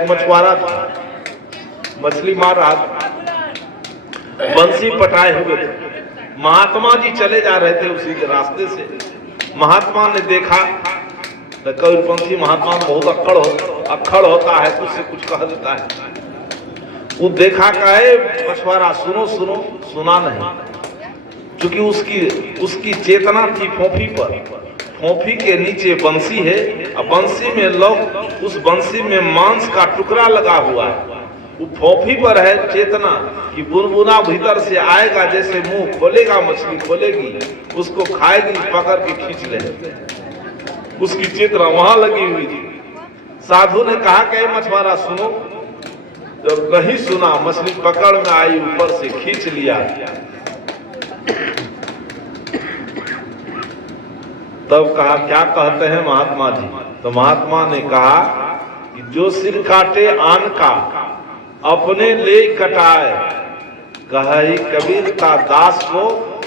एक मछुआरा था, मछली मार रहा था, बंसी पटाए हुए थे। महात्मा जी चले जा रहे थे उसी के रास्ते से। महात्मा ने देखा तो कबीरपंथी महात्मा बहुत अक्खड़ होता है, कुछ से कुछ कह देता है। वो देखा कहे मछुआरा सुनो सुनो, सुना नहीं, क्योंकि उसकी चेतना थी फोफी पर। फोफी के नीचे बंसी है और बंसी में लोग, उस बंसी में मांस का टुकड़ा लगा हुआ है। वो फोफी पर है चेतना कि बुनबुना भीतर से आएगा, जैसे मुंह खोलेगा मछली खोलेगी, उसको खाएगी, पकड़ के खींच ले। उसकी चेतना वहां लगी हुई थी। साधु ने कहा कि मछुआरा सुनो। जब नहीं सुना, मछली पकड़ में आई, ऊपर से खींच लिया। तब कहा क्या कहते हैं महात्मा जी? तो महात्मा ने कहा कि जो सिर काटे आन का अपने ले कटाए, कही कबीर का दास को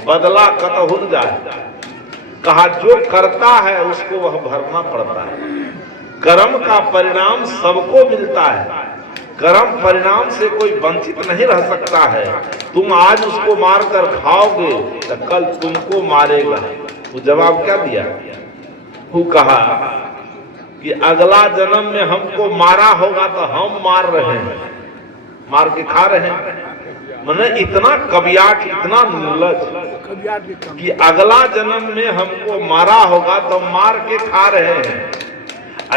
बदला कतहुन जाए। कहा जो करता है उसको वह भरना पड़ता है। कर्म का परिणाम सबको मिलता है, कर्म परिणाम से कोई वंचित नहीं रह सकता है। तुम आज उसको मार कर खाओगे तो कल तुमको मारेगा। वो जवाब क्या दिया? वो कहा कि अगला जन्म में हमको मारा होगा तो हम मार रहे हैं, मार के खा रहे हैं। मैंने इतना कबियाट, इतना निर्लज कि अगला जन्म में हमको मारा होगा तो मार के खा रहे हैं।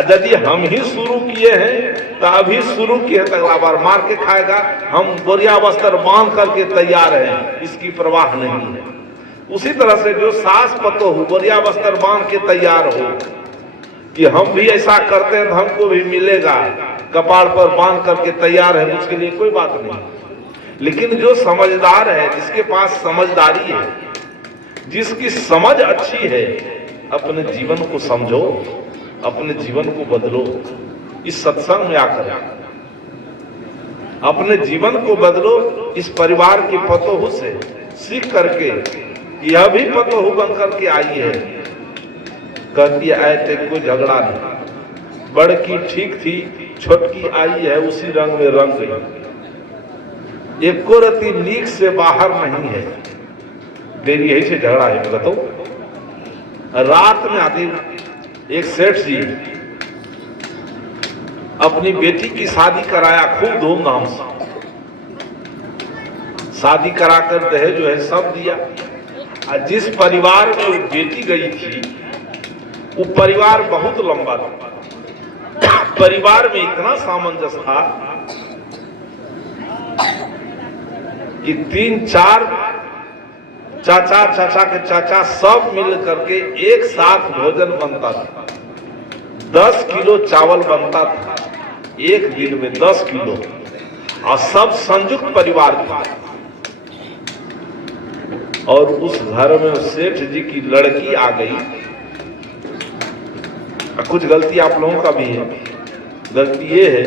यदि हम ही शुरू किए हैं तो अभी शुरू किए तो अगला बार मार के खाएगा। हम बोरिया वस्त्र बांध करके तैयार हैं, इसकी परवाह नहीं है। उसी तरह से जो सास पतो हो बोरिया वस्त्र बांध के तैयार हो कि हम भी ऐसा करते हैं तो हमको भी मिलेगा, कपाड़ पर बांध करके तैयार है, उसके लिए कोई बात नहीं। लेकिन जो समझदार है, जिसके पास समझदारी है, जिसकी समझ अच्छी है, अपने जीवन को समझो, अपने जीवन को बदलो। इस सत्संग में आकर अपने जीवन को बदलो। इस परिवार की पतोहू से सीख करके, यह भी पतोहू बन करके आई है, कहती आए थे कोई झगड़ा नहीं, बड़की ठीक थी, छोटकी आई है उसी रंग में रंग गई, एक को रती लीक से बाहर नहीं है। देरी यही से झगड़ा है। बताओ, रात में आती एक सेठ जी अपनी बेटी की शादी कराया खूब धूमधाम से। शादी कराकर दहेज जो है सब दिया। और जिस परिवार में वो बेटी गई थी वो परिवार बहुत लंबा था। परिवार में इतना सामंजस्य था कि 3-4 चाचा के चाचा सब मिल करके एक साथ भोजन बनता था। 10 किलो चावल बनता था एक दिन में, 10 किलो, और सब संयुक्त परिवार था। और उस घर में सेठ जी की लड़की आ गई। कुछ गलती आप लोगों का भी है। गलती ये है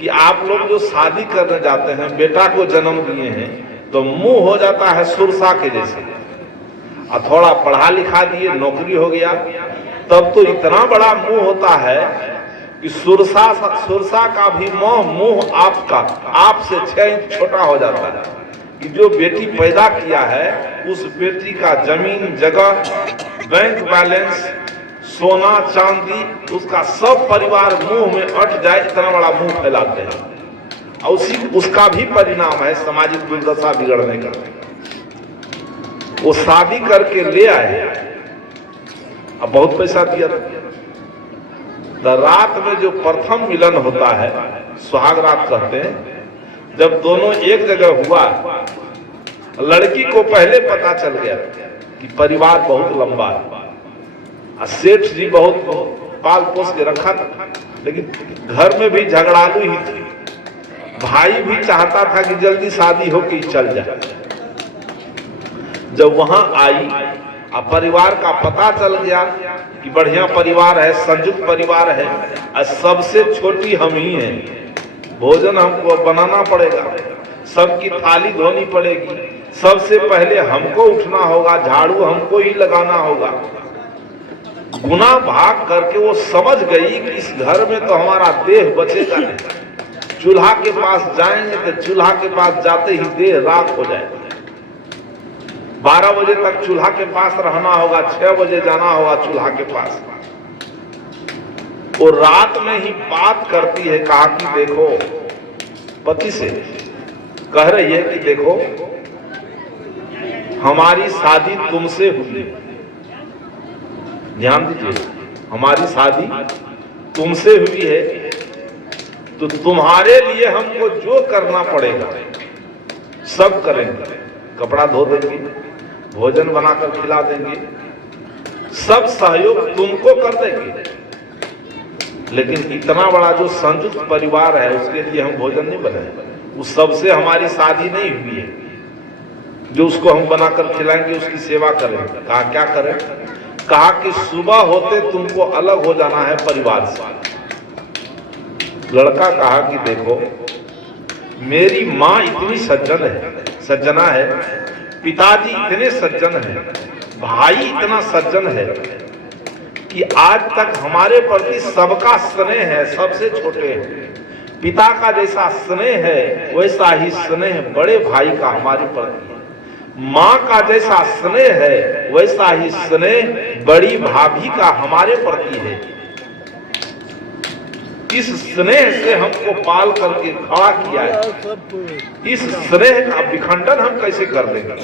कि आप लोग जो शादी करने जाते हैं, बेटा को जन्म दिए हैं, तो मुंह हो जाता है सुरसा के जैसे। और थोड़ा पढ़ा लिखा दिए, नौकरी हो गया, तब तो इतना बड़ा मुंह होता है कि सुरसा का भी मुंह आपका आपसे 6 इंच छोटा हो जाता है। कि जो बेटी पैदा किया है उस बेटी का जमीन जगह, बैंक बैलेंस, सोना चांदी, उसका सब परिवार मुंह में अट जाए, इतना बड़ा मुंह फैलाते हैं। और उसका भी परिणाम है सामाजिक दुर्दशा बिगड़ने का। वो शादी करके ले आए, अब बहुत पैसा दिया था। तो रात में जो प्रथम मिलन होता है, सुहाग रात कहते हैं, जब दोनों एक जगह हुआ, लड़की को पहले पता चल गया कि परिवार बहुत लंबा है। सेठ जी बहुत पाल पोस के रखा था, लेकिन घर में भी झगड़ालू ही थी। भाई भी चाहता था कि जल्दी शादी हो के चल जाए। जब वहां आई और परिवार का पता चल गया कि बढ़िया परिवार है, संयुक्त परिवार है, और सबसे छोटी हम ही हैं, भोजन हमको बनाना पड़ेगा, सबकी थाली धोनी पड़ेगी, सबसे पहले हमको उठना होगा, झाड़ू हमको ही लगाना होगा। गुना भाग करके वो समझ गई कि इस घर में तो हमारा देह बचेगा नहीं। चूल्हा के पास जाएंगे तो चूल्हा के पास जाते ही देह राख हो जाएगा। 12 बजे तक चूल्हा के पास रहना होगा, 6 बजे जाना होगा चूल्हा के पास। वो रात में ही बात करती है, कहा कि देखो, पति से कह रही है कि देखो हमारी शादी तुमसे हुई, ध्यान दीजिए, हमारी शादी तुमसे हुई है, तो तुम्हारे लिए हमको जो करना पड़ेगा सब करेंगे। कपड़ा धो देंगे, भोजन बनाकर खिला देंगे, सब सहयोग तुमको कर देंगे। लेकिन इतना बड़ा जो संयुक्त परिवार है उसके लिए हम भोजन नहीं बनाएंगे। उस सबसे हमारी शादी नहीं हुई है जो उसको हम बनाकर खिलाएंगे, उसकी सेवा करेंगे। कहा क्या करें? कहा कि सुबह होते तुमको अलग हो जाना है परिवार से। लड़का कहा कि देखो मेरी माँ इतनी सज्जना है, पिताजी इतने सज्जन हैं, भाई इतना सज्जन है कि आज तक हमारे प्रति सबका स्नेह है, सबसे छोटे हैं। पिता का जैसा स्नेह है वैसा ही स्नेह बड़े भाई का हमारे प्रति है। माँ का जैसा स्नेह है वैसा ही स्नेह बड़ी भाभी का हमारे प्रति है। इस स्नेह से हमको पाल करके खड़ा किया है, इस स्नेह का विखंडन हम कैसे कर देंगे?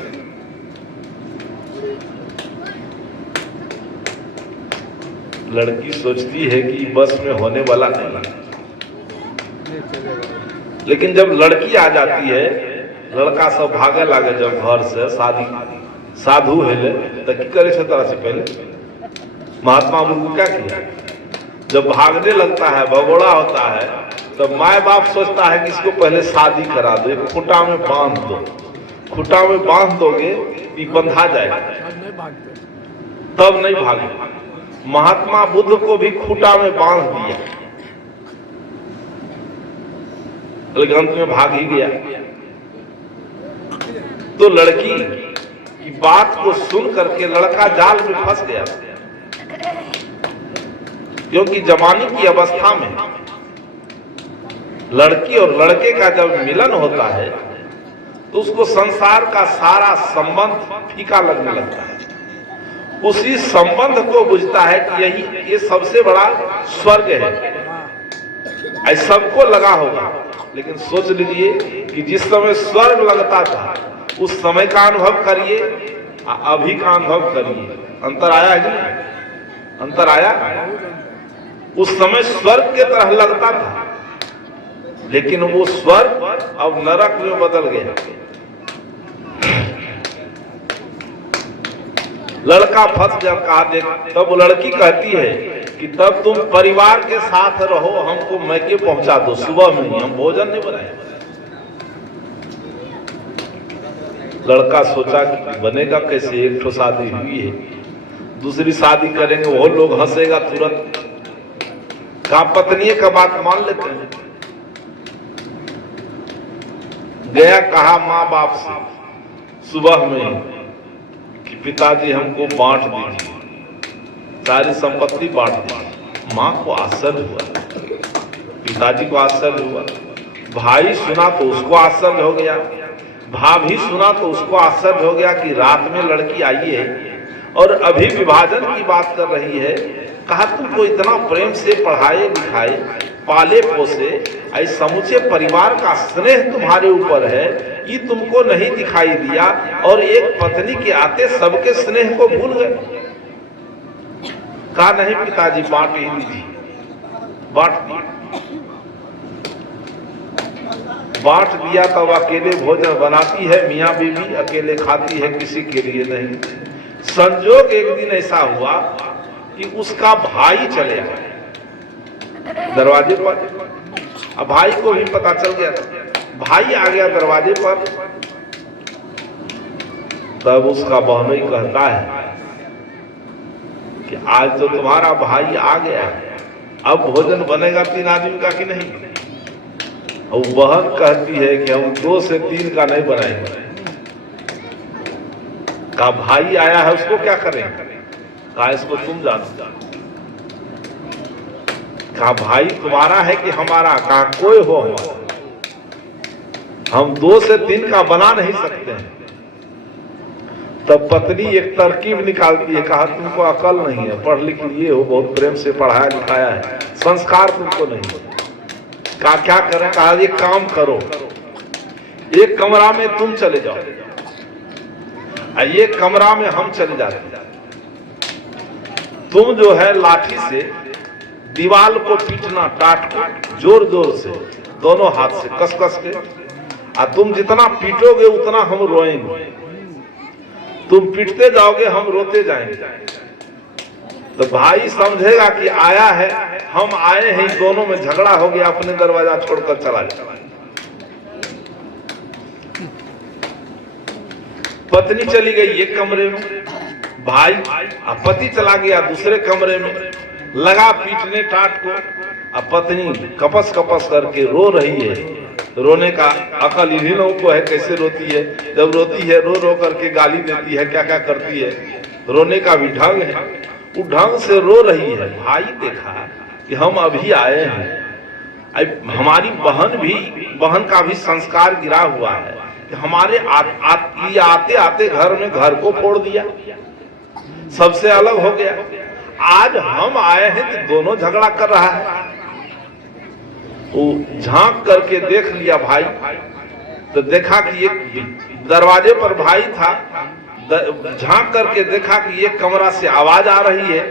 लड़की सोचती है कि बस में होने वाला नहीं, लेकिन जब लड़की आ जाती है, लड़का सब भागे लागे जब घर से, शादी साधु है तो की करे से तरह से पहले महात्मा बुद्ध क्या किया? जब भागने लगता है, भगोड़ा होता है, तब माए बाप सोचता है कि इसको पहले शादी करा दो, एक खूंटा में बांध दो। खूंटा में बांध दोगे कि बंधा जाएगा, तब नहीं भागे। महात्मा बुद्ध को भी खूंटा में बांध दिया, लेकिन अंत में भाग ही गया। तो लड़की की बात को सुन करके लड़का जाल में फंस गया, क्योंकि जवानी की अवस्था में लड़की और लड़के का जब मिलन होता है तो उसको संसार का सारा संबंध फीका लगने लगता है। उसी संबंध को बुझता है कि ये सबसे बड़ा स्वर्ग है, ऐसा सबको लगा होगा। लेकिन सोच लीजिए कि जिस समय स्वर्ग लगता था उस समय का अनुभव करिए, अभी का अनुभव करिए, अंतर आया है नहीं? अंतर आया? उस समय स्वर्ग के तरह लगता था, लेकिन वो स्वर्ग अब नरक में बदल गया। लड़का फंस गया, कहा देख। तब वो लड़की कहती है कि तब तुम परिवार के साथ रहो, हमको मैके पहुंचा दो, सुबह में ही हम भोजन नहीं बनाए। लड़का सोचा कि बनेगा कैसे, एक ठो शादी हुई है, दूसरी शादी करेंगे वो लोग हंसेगा तुरंत। का पत्नी का बात मान लेते हैं। गया, कहा माँ बाप से सुबह में कि पिताजी हमको बांट दीजिए, सारी संपत्ति बांट दीजिए। माँ को आश्चर्य हुआ, पिताजी को आश्चर्य हुआ, भाई सुना तो उसको आश्चर्य हो गया, भाभी सुना तो उसको आश्चर्य हो गया कि रात में लड़की आई है और अभी विभाजन की बात कर रही है। कहा तुमको इतना प्रेम से पढ़ाए लिखाए, पाले पोसे, ऐसे समूचे परिवार का स्नेह तुम्हारे ऊपर है, ये तुमको नहीं दिखाई दिया और एक पत्नी के आते सबके स्नेह को भूल गए। कहा नहीं पिताजी बांट ही दीजिए, बांट दिया। बांट दिया तब अकेले भोजन बनाती है मियाँ बीवी, अकेले खाती है, किसी के लिए नहीं। संजोग एक दिन ऐसा हुआ कि उसका भाई चले आए दरवाजे पर। अब भाई को भी पता चल गया, भाई आ गया दरवाजे पर। तब उसका बहनोई कहता है कि आज तो तुम्हारा भाई आ गया है, अब भोजन बनेगा 3 आदमी का कि नहीं? और बहन कहती है कि हम 2 से 3 का नहीं बनाएंगे। का भाई आया है उसको क्या करें? कहा इसको तुम जानो। कहा भाई तुम्हारा है कि हमारा? कहा कोई हो हमारा, हम 2 से 3 का बना नहीं सकते हैं। तब पत्नी एक तरकीब निकालती है, कहा तुमको अकल नहीं है, पढ़ लिख लिए हो, बहुत प्रेम से पढ़ाया लिखाया है, संस्कार तुमको नहीं है। कहा क्या करें? कहा एक काम करो, एक कमरा में तुम चले जाओ, एक कमरा में हम चले जाते, तुम जो है लाठी से दीवार को पीटना, टाट को जोर जोर से, दोनों हाथ से कस कस के, और तुम जितना पीटोगे उतना हम रोएंगे, तुम पीटते जाओगे हम रोते जाएंगे। तो भाई समझेगा कि आया है, हम आए हैं, दोनों में झगड़ा हो गया, अपने दरवाजा छोड़कर चला जाए। पत्नी चली गई एक कमरे में, भाई पति चला गया दूसरे कमरे में, लगा पीटने टाट को। अब पत्नी कपस कपस करके रो रही है। रोने का अकल इन्हीं लोगों को है, कैसे रोती है। जब रोती है रो रो करके गाली देती है, क्या क्या करती है, रोने का भी ढंग है, वो ढंग से रो रही है। भाई देखा कि हम अभी आए हैं, हमारी बहन का भी संस्कार गिरा हुआ है कि हमारे आते आते घर में घर को फोड़ दिया, सबसे अलग हो गया। आज हम आए हैं तो दोनों झगड़ा कर रहा है। वो झांक करके देख लिया भाई, तो देखा कि एक दरवाजे पर भाई था, झांक करके देखा कि एक कमरा से आवाज आ रही है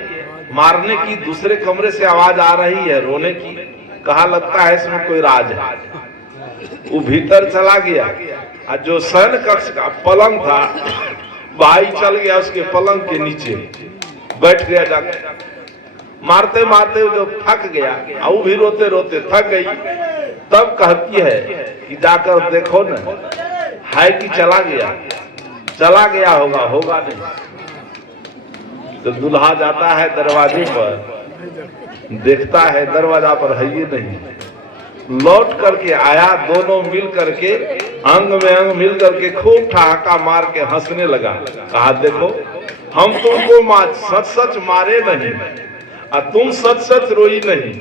मारने की, दूसरे कमरे से आवाज आ रही है रोने की। कहा लगता है इसमें कोई राज है। वो भीतर चला गया, और जो शयन कक्ष का पलंग था, भाई चल गया उसके पलंग के नीचे बैठ गया जाकर। मारते मारते जो थक गया, वो भी रोते रोते थक गई। तब कहती है कि जाकर देखो न, है कि चला गया होगा नहीं। तो दूल्हा जाता है दरवाजे पर, देखता है दरवाजा पर है ही नहीं। लौट करके आया, दोनों मिल करके अंग में अंग मिल करके खूब ठहाका मार के हंसने लगा। कहा देखो हम तुमको सच सच मारे नहीं, और तुम सच सच रोई नहीं।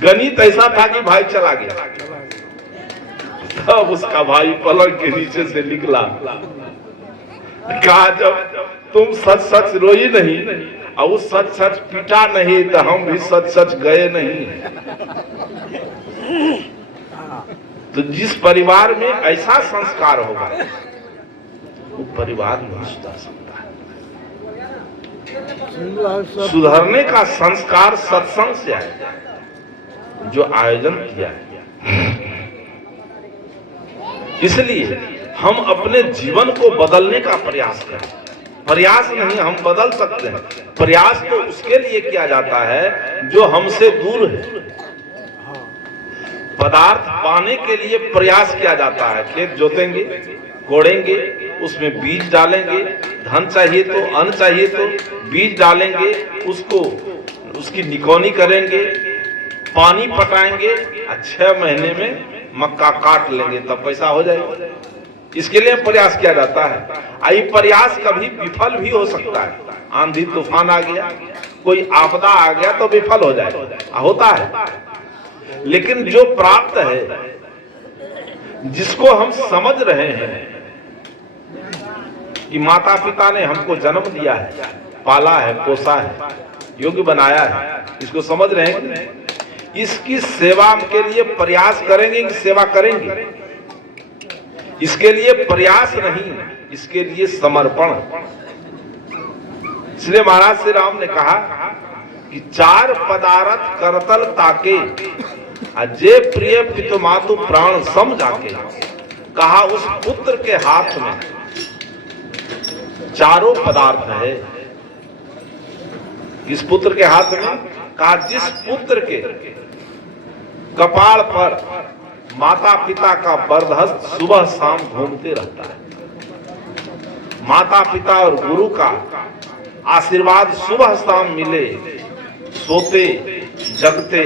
गणित ऐसा था कि भाई चला गया। तब उसका भाई पलंग के नीचे से निकला, कहा जब तुम सच सच रोई नहीं और वो सच सच पीटा नहीं, तो हम भी सच सच गए नहीं। तो जिस परिवार में ऐसा संस्कार होगा, वो परिवार नहीं सुधर सकता। सुधरने का संस्कार सत्संग से आएगा, जो आयोजन किया है। इसलिए हम अपने जीवन को बदलने का प्रयास करें। प्रयास नहीं, हम बदल सकते हैं। प्रयास तो उसके लिए किया जाता है जो हमसे दूर है। पदार्थ पाने के लिए प्रयास किया जाता है। खेत जोतेंगे, कोड़ेंगे, उसमें बीज डालेंगे, धन चाहिए तो, अन्न चाहिए तो बीज डालेंगे, उसकी निकौनी करेंगे, पानी पटाएंगे, 6 महीने में मक्का काट लेंगे, तब पैसा हो जाएगा। इसके लिए प्रयास किया जाता है। ये प्रयास कभी विफल भी हो सकता है। आंधी तूफान आ गया, कोई आपदा आ गया तो विफल हो जाएगा, होता है। लेकिन जो प्राप्त है, जिसको हम समझ रहे हैं कि माता पिता ने हमको जन्म दिया है, पाला है, पोसा है, योग्य बनाया है, इसको समझ रहे हैं, इसकी सेवा के लिए प्रयास करेंगे कि सेवा करेंगे? इसके लिए प्रयास नहीं, इसके लिए समर्पण। इसलिए महाराज श्री राम ने कहा कि 4 पदार्थ करतल ताके, जे प्रिय पितु मातु प्राण सम जाके। कहा उस पुत्र के हाथ में 4 पदार्थ है। इस पुत्र के हाथ में, कहा जिस पुत्र के कपाल पर माता पिता का बरदहस्त सुबह शाम घूमते रहता है, माता पिता और गुरु का आशीर्वाद सुबह शाम मिले, सोते जगते,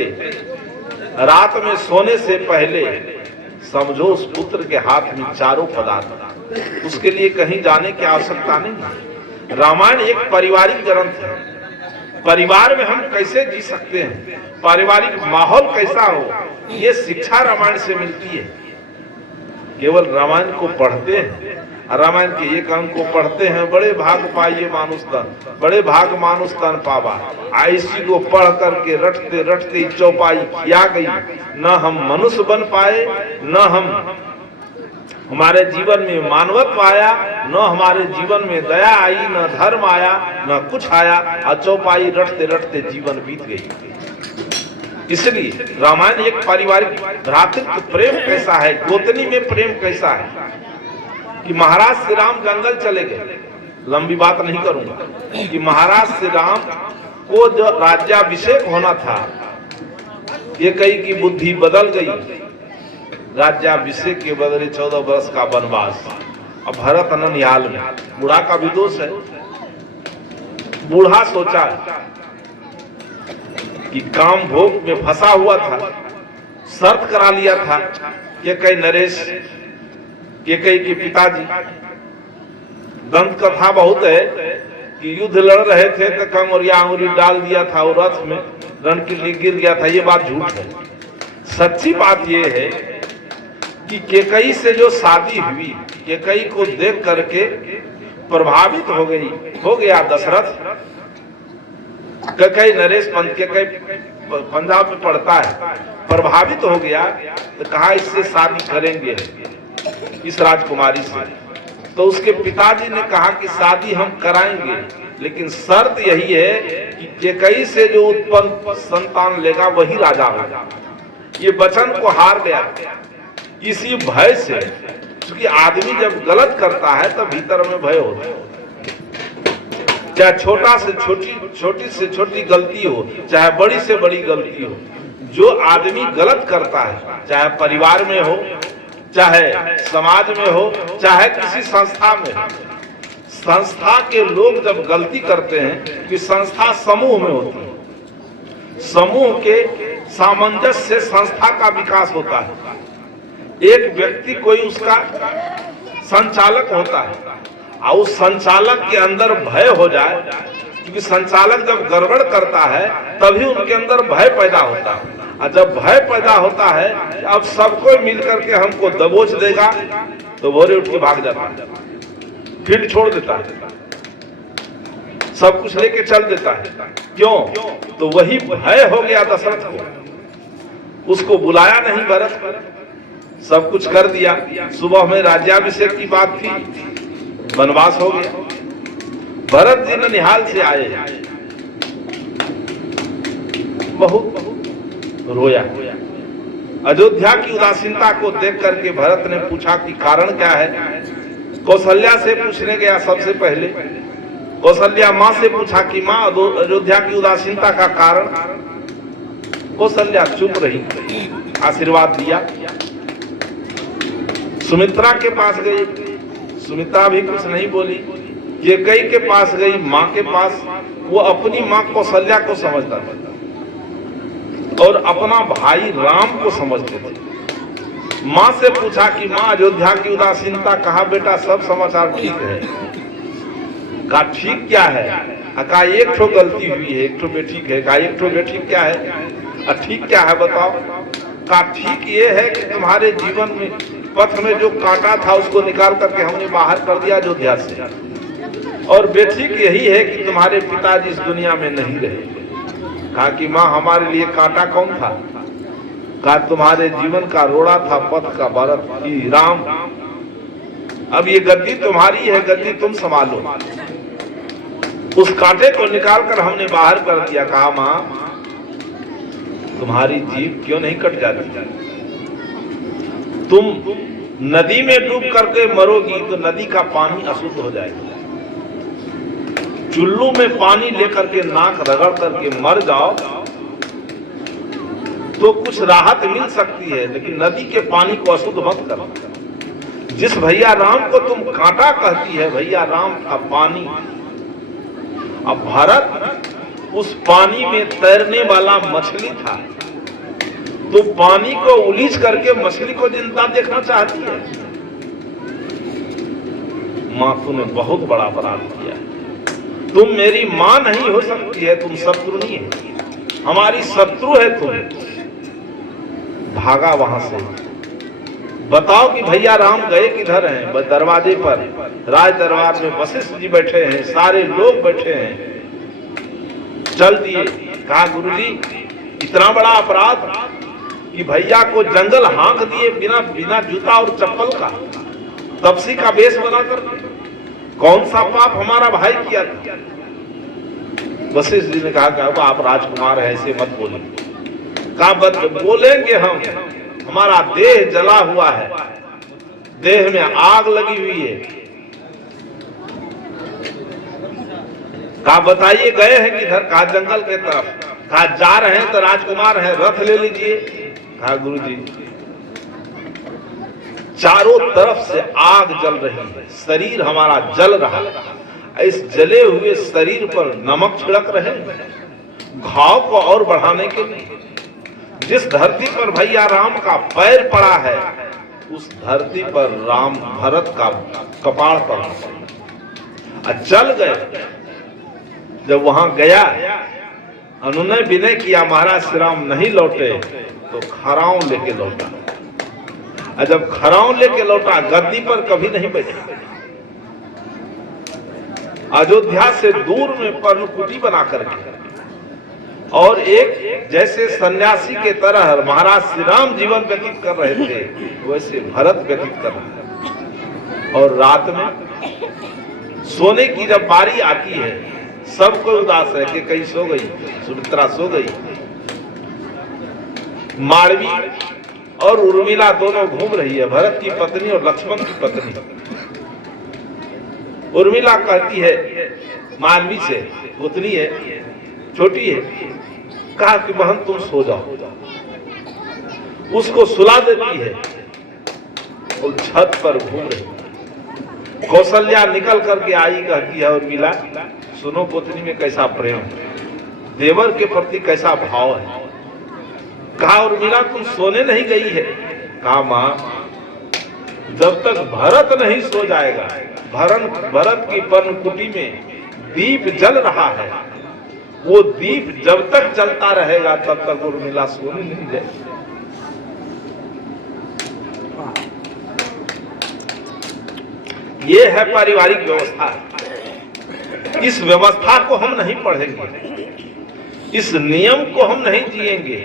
रात में सोने से पहले, समझो उस पुत्र के हाथ में 4 पदार्थ। उसके लिए कहीं जाने की आवश्यकता नहीं। रामायण एक पारिवारिक ग्रंथ है, परिवार में हम कैसे जी सकते हैं, पारिवारिक माहौल कैसा हो, ये शिक्षा रामायण से मिलती है। केवल रामायण को पढ़ते हैं, रामायण के एक अंक को पढ़ते हैं, बड़े भाग पाइए मानुष तन, बड़े भाग मानुष तन पावा, ऐसी को पढ़ करके रटते रटते चौपाई किया गई, न हम मनुष्य बन पाए, न हम हमारे जीवन में मानवत्व आया, न हमारे जीवन में दया आई, न धर्म आया, न कुछ आया, और चौपाई रटते रटते जीवन बीत गई। इसलिए रामायण एक पारिवारिक भ्रातृत्व प्रेम कैसा है, गोतनी में प्रेम कैसा है कि महाराज श्री राम जंगल चले गए। लंबी बात नहीं करूंगा कि महाराज श्री राम को जो राज्याभिषेक होना था, ये कई की बुद्धि बदल गई, राज्याभिषेक के बदले 14 वर्ष का वनवास। अब भरत ननिहाल में, बूढ़ा का भी दोष है। बूढ़ा सोचा कि काम भोग में फंसा हुआ था, शर्त करा लिया था कि कई नरेश के कई के पिताजी, दंत कथा बहुत है कि युद्ध लड़ रहे थे तो कंगोरिया अंगुरी डाल दिया था और रथ में रणकिल्ली गिर गया था। ये बात झूठ है। सच्ची बात ये है कि केकई से जो शादी हुई, केकई को देख करके प्रभावित हो गया दशरथ। केकई नरेश पंत केकई पंजाब में पढ़ता है, प्रभावित हो गया तो कहा इससे शादी करेंगे, इस राजकुमारी से। तो उसके पिताजी ने कहा कि शादी हम कराएंगे, लेकिन शर्त यही है कि केकई से जो उत्पन्न संतान लेगा वही राजा होगा। ये वचन को हार गया इसी भय से, क्योंकि आदमी जब गलत करता है तब भीतर में भय होता है। चाहे छोटी से छोटी गलती हो, चाहे बड़ी से बड़ी गलती हो, जो आदमी गलत करता है, चाहे परिवार में हो, चाहे समाज में हो, चाहे किसी संस्था में हो, संस्था के लोग जब गलती करते हैं कि संस्था समूह में होती है, समूह के सामंजस्य से संस्था का विकास होता है। एक व्यक्ति कोई उसका संचालक होता है और उस संचालक के अंदर भय हो जाए, क्योंकि संचालक जब गड़बड़ करता है तभी उनके अंदर भय पैदा होता है। और जब भय पैदा होता है अब सबको मिल करके हमको दबोच देगा, तो भोरे उठ के भाग जाता है, फील्ड छोड़ देता है, सब कुछ लेके चल देता है। क्यों? तो वही भय हो गया दशरथ को। उसको बुलाया नहीं भरत, सब कुछ कर दिया। सुबह में राज्याभिषेक की बात थी, वनवास हो गया। भरत जी ननिहाल से आए, बहुत रोया। अयोध्या की उदासीनता को देख करके भरत ने पूछा कि कारण क्या है। कौशल्या से पूछने गया सबसे पहले। कौशल्या माँ से पूछा कि माँ अयोध्या की उदासीनता का कारण। कौशल्या चुप रही, आशीर्वाद दिया। सुमित्रा के पास गई, सुमित्रा भी कुछ नहीं बोली। केकई के पास गई, माँ के पास। वो अपनी माँ कौशल्या को समझता था और अपना भाई राम को समझते थे। माँ से पूछा कि माँ अयोध्या की उदासीनता, कहा बेटा सब समाचार ठीक है। कहा ठीक क्या है? कहा एक ठो गलती हुई है, एक ठो बेठीक है। कहा एक ठो बेठीक क्या है? ठीक क्या है बताओ? कहा ठीक ये है कि तुम्हारे जीवन में पथ में जो कांटा था उसको निकाल करके हमने बाहर कर दिया अयोध्या से, और बेठीक यही है कि तुम्हारे पिताजी इस दुनिया में नहीं रहे। कहा कि माँ हमारे लिए कांटा कौन था? कहा तुम्हारे जीवन का रोड़ा था पथ का, भरत की राम। अब ये गद्दी तुम्हारी है, गद्दी तुम संभालो। उस कांटे को निकाल कर हमने बाहर कर दिया। कहा माँ तुम्हारी जीभ क्यों नहीं कट जाती? तुम नदी में डूब करके मरोगी तो नदी का पानी अशुद्ध हो जाएगा। चुल्लू में पानी लेकर के नाक रगड़ करके मर जाओ तो कुछ राहत मिल सकती है, लेकिन नदी के पानी को अशुद्ध मत करो। जिस भैया राम को तुम कांटा कहती है, भैया राम था पानी। अब भरत उस पानी में तैरने वाला मछली था, तो पानी को उलीझ करके मछली को जिंदा देखना चाहती है। माँ तूने बहुत बड़ा अपराध किया है, तुम मेरी मां नहीं हो सकती है, तुम शत्रु नहीं है, हमारी शत्रु है तुम। भागा वहां से। बताओ कि भैया राम गए किधर हैं? दरवाजे पर, राज दरबार में वशिष्ठ जी बैठे हैं, सारे लोग बैठे हैं। चल दिए। कहा गुरुजी इतना बड़ा अपराध कि भैया को जंगल हाँक दिए बिना बिना जूता और चप्पल का, तपसी का वेश बनाकर। कौन सा पाप हमारा भाई किया था? वशिष्ठ जी ने कहा कि अब आप राजकुमार हैं, ऐसे मत बोलिए। कहा बोलेंगे हम, हमारा देह जला हुआ है, देह में आग लगी हुई है। कहा बताइए गए हैं किधर? कहा जंगल के तरफ। कहा जा रहे हैं तो राजकुमार हैं, रथ ले लीजिए। कहा गुरुजी चारों तरफ से आग जल रही है, शरीर हमारा जल रहा है, इस जले हुए शरीर पर नमक छिड़क रहे घाव को और बढ़ाने के लिए। जिस धरती पर भैया राम का पैर पड़ा है, उस धरती पर राम भरत का कपाड़ पड़ा। चल गए। जब वहां गया, अनुनय विनय किया, महाराज श्री राम नहीं लौटे तो खराव लेके लौटा। जब खराव लेके लौटा, गद्दी पर कभी नहीं बैठा। अयोध्या से दूर में पर्णकुटी बना करके और एक जैसे सन्यासी के तरह महाराज श्री राम जीवन व्यतीत कर रहे थे, वैसे भरत व्यतीत कर रहे। और रात में सोने की जब बारी आती है, सब कोई उदास है कि कहीं सो गई, सुमित्रा सो गई। माड़वी और उर्मिला दोनों घूम रही है, भरत की पत्नी और लक्ष्मण की पत्नी। उर्मिला कहती है मालवी से, पुतनी है, छोटी है, कहा कि बहन तुम सो जाओ। उसको सुला देती है और छत पर घूम रही। कौशल्या निकल करके आई, कहती है उर्मिला सुनो पुतनी में कैसा प्रेम, देवर के प्रति कैसा भाव है। कहा उर्मिला तुम सोने नहीं गई है? कहा मां जब तक भरत नहीं सो जाएगा, भरत की पर्णकुटी में दीप जल रहा है, वो दीप जब तक जलता रहेगा तब तक उर्मिला सोने नहीं जाएगी। ये है पारिवारिक व्यवस्था। इस व्यवस्था को हम नहीं पढ़ेंगे, इस नियम को हम नहीं जिएंगे।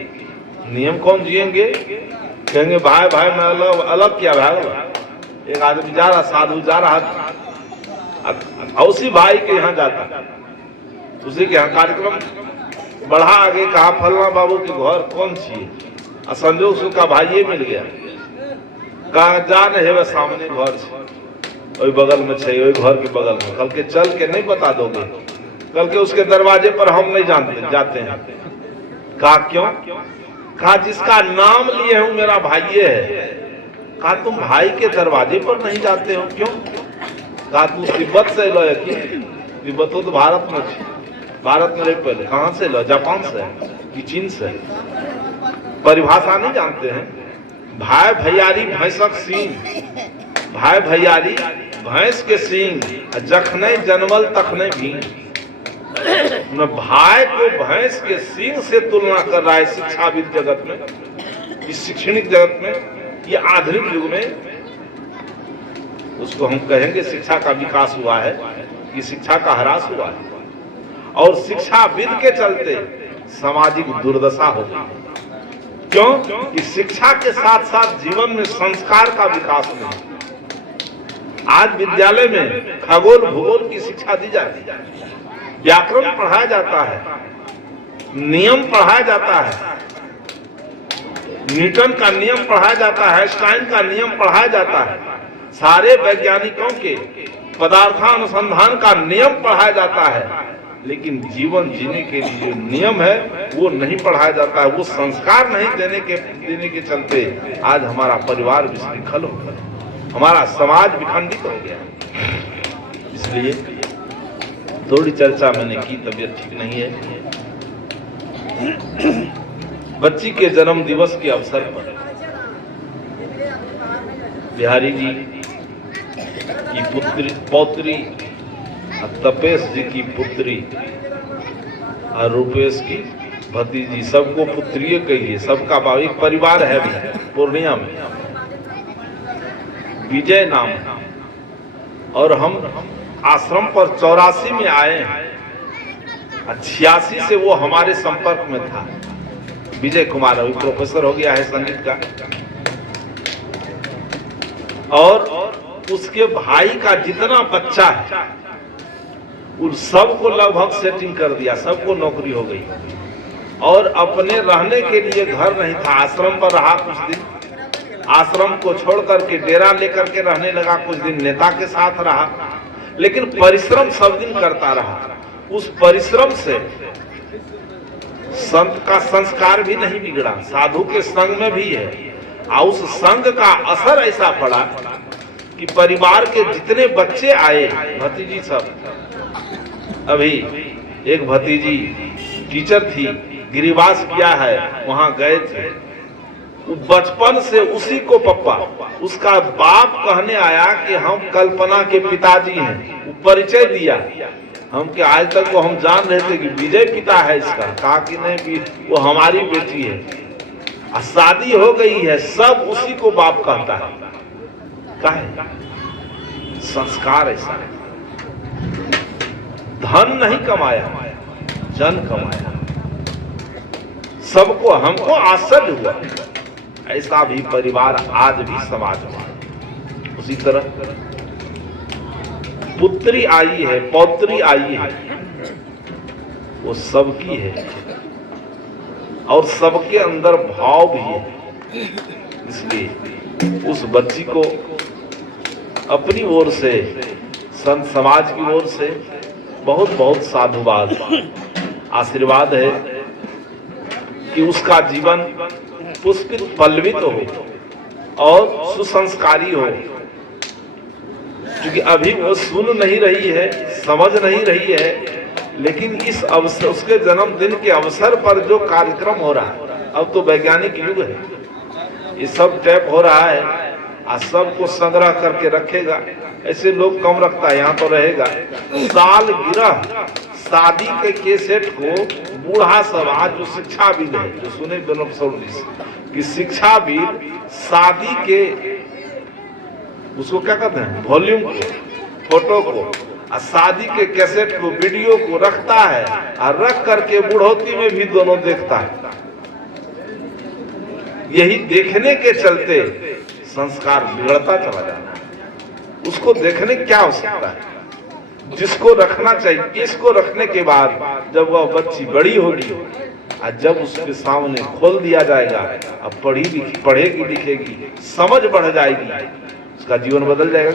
नियम कौन जिएंगे? कहेंगे भाई भाई में अलग अलग क्या भाई। एक आदमी जा रहा, साधु जा रहा था, उसी भाई के यहाँ जाता, उसी के यहाँ कार्यक्रम बढ़ा आगे, कहा फलना बाबू के घर कौन सी, संजोग से का भाई ये मिल गया। कहा जान है वह सामने घर से, वही बगल में छे, वही घर के बगल में। कल के चल के नहीं बता दोगे, कल के उसके दरवाजे पर हम नहीं जानते जाते हैं। कहा क्यों? कहा जिसका नाम लिए हूं मेरा भाई है। कहा तुम भाई के दरवाजे पर नहीं जाते हो क्यों? कहा तू तिब्बत से लो, तिब्बत तो भारत में, भारत में पहले कहां से लो? जापान से कि चीन से? परिभाषा नहीं जानते हैं। भाई भैयारी भैंसक सींग, भाई भैयारी भैंस के सींग, जखने जनमल तखने भी। भाई को भैंस के सींग से तुलना कर रहा है शिक्षाविद जगत में, इस शैक्षणिक जगत में, ये आधुनिक युग में। उसको हम कहेंगे शिक्षा का विकास हुआ है, ये शिक्षा का ह्रास हुआ है। और शिक्षाविद के चलते सामाजिक दुर्दशा हो गई। क्यों? कि शिक्षा के साथ साथ जीवन में संस्कार का विकास नहीं। आज विद्यालय में खगोल भूगोल की शिक्षा दी जाती है, व्याकरण पढ़ाया जाता है, नियम पढ़ाया जाता है, न्यूटन का नियम पढ़ाया जाता है, आइंस्टाइन का नियम पढ़ाया जाता है, सारे वैज्ञानिकों के पदार्थानुसंधान का नियम पढ़ाया जाता है। लेकिन जीवन जीने के लिए जो नियम है वो नहीं पढ़ाया जाता है, वो संस्कार नहीं देने के चलते आज हमारा परिवार विशृंखल हो गया, हमारा समाज विखंडित हो गया। इसलिए थोड़ी चर्चा मैंने की, तबीयत ठीक नहीं है। बच्ची के जन्म दिवस के अवसर पर बिहारी जी की पौत्री तपेश जी की पुत्री और रूपेश की भतीजी, सबको पुत्रिय कहिए, सबका एक परिवार है भी पूर्णिया में, विजय नाम है। और हम आश्रम पर 84 में आए हैं, 86 से वो हमारे संपर्क में था। विजय कुमार अभी प्रोफेसर हो गया है संगीत का, और उसके भाई का जितना बच्चा है उन सबको लगभग सेटिंग कर दिया, सबको नौकरी हो गई। और अपने रहने के लिए घर नहीं था, आश्रम पर रहा कुछ दिन, आश्रम को छोड़ करके डेरा लेकर के रहने लगा, कुछ दिन नेता के साथ रहा, लेकिन परिश्रम सब दिन करता रहा। उस परिश्रम से संत का संस्कार भी नहीं बिगड़ा, साधु के संग में भी है, और उस संग का असर ऐसा पड़ा कि परिवार के जितने बच्चे आए, भतीजी सब, अभी एक भतीजी टीचर थी, गिरिवास किया है, वहां गए थे, बचपन से उसी को पप्पा, उसका बाप कहने आया कि हम कल्पना के पिताजी हैं, वो परिचय दिया हम कि आज तक वो हम जान रहे थे कि विजय पिता है इसका, कहा कि नहीं वो हमारी बेटी है, शादी हो गई है, सब उसी को बाप कहता है। काहे? संस्कार ऐसा है। धन नहीं कमाया, जन कमाया। सबको, हमको आश्चर्य हुआ, ऐसा भी परिवार आज भी समाज में। उसी तरह पुत्री आई है, पौत्री आई है, वो सबकी है और सबके अंदर भाव भी है। इसलिए उस बच्ची को अपनी ओर से, संत समाज की ओर से बहुत बहुत साधुवाद, आशीर्वाद है कि उसका जीवन पुष्पित पल्लवित हो और सुसंस्कारी हो। क्योंकि अभी वो सुन नहीं रही है, समझ नहीं रही है, लेकिन इस अवसर, उसके जन्मदिन के अवसर पर जो कार्यक्रम हो रहा है, अब तो वैज्ञानिक युग है, ये सब टैप हो रहा है, सबको संग्रह करके रखेगा। ऐसे लोग कम रखता है, यहाँ तो रहेगा। सालगिरह शादी के केसेट को बूढ़ा सब, आज जो शिक्षाविद है, जो सुने कि शिक्षाविद शादी के, उसको क्या कहते हैं, वॉल्यूम को, फोटो को, शादी के कैसेट को, वीडियो को रखता है, और रख करके बुढ़ौती में भी दोनों देखता है। यही देखने के चलते संस्कार बिगड़ता चला जाता है। उसको देखने क्या हो सकता है, जिसको रखना चाहिए, इसको रखने के बाद जब वह बच्ची बड़ी होगी, और जब उसके सामने खोल दिया जाएगा, अब पढ़ेगी लिखेगी, समझ बढ़ जाएगी, उसका जीवन बदल जाएगा।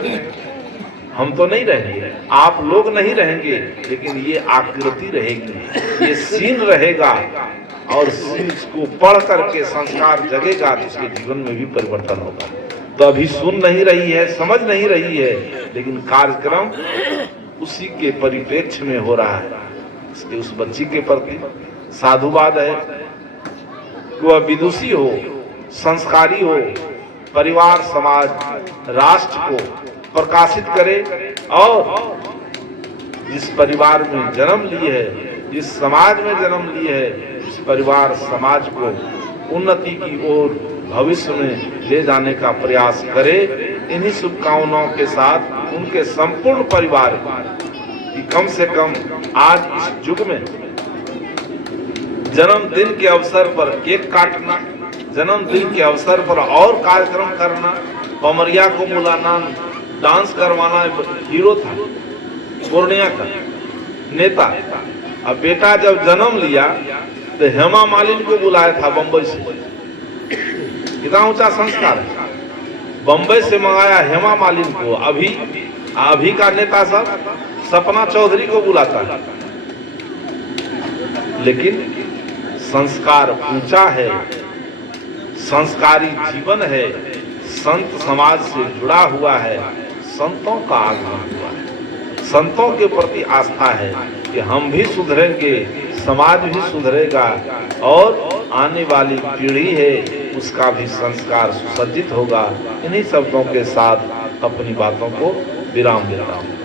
हम तो नहीं रहेंगे, आप लोग नहीं रहेंगे, लेकिन ये आकृति रहेगी, ये सीन रहेगा, और सीन को पढ़ करके संस्कार जगेगा, तो उसके जीवन में भी परिवर्तन होगा। तो अभी सुन नहीं रही है, समझ नहीं रही है, लेकिन कार्यक्रम उसी के परिप्रेक्ष्य में हो रहा है। इसलिए उस बच्ची के प्रति साधुवाद है कि वह विदुषी हो, संस्कारी हो, परिवार, समाज, राष्ट्र को प्रकाशित करे, और जिस परिवार में जन्म लिए है, जिस समाज में जन्म लिए है, इस परिवार समाज को उन्नति की ओर भविष्य में ले जाने का प्रयास करे। इन्हीं शुभकामनाओं के साथ उनके संपूर्ण परिवार की, कम से कम आज इस युग में जन्मदिन के अवसर पर केक काटना, जन्मदिन के अवसर पर और कार्यक्रम करना, पमरिया को बुलाना, डांस करवाना। हीरो था पूर्णिया का नेता, अब बेटा जब जन्म लिया तो हेमा मालिनी को बुलाया था बंबई से। कितना ऊंचा संस्कार है। बंबई से मंगाया हेमा मालिनी को। अभी का नेता सब सपना चौधरी को बुलाता है, लेकिन संस्कार ऊंचा है, संस्कारी जीवन है, संत समाज से जुड़ा हुआ है, संतों का आगमन हुआ है, संतों के प्रति आस्था है कि हम भी सुधरेंगे, समाज भी सुधरेगा, और आने वाली पीढ़ी है उसका भी संस्कार सुसज्जित होगा। इन्हीं शब्दों के साथ अपनी बातों को विराम देता हूँ।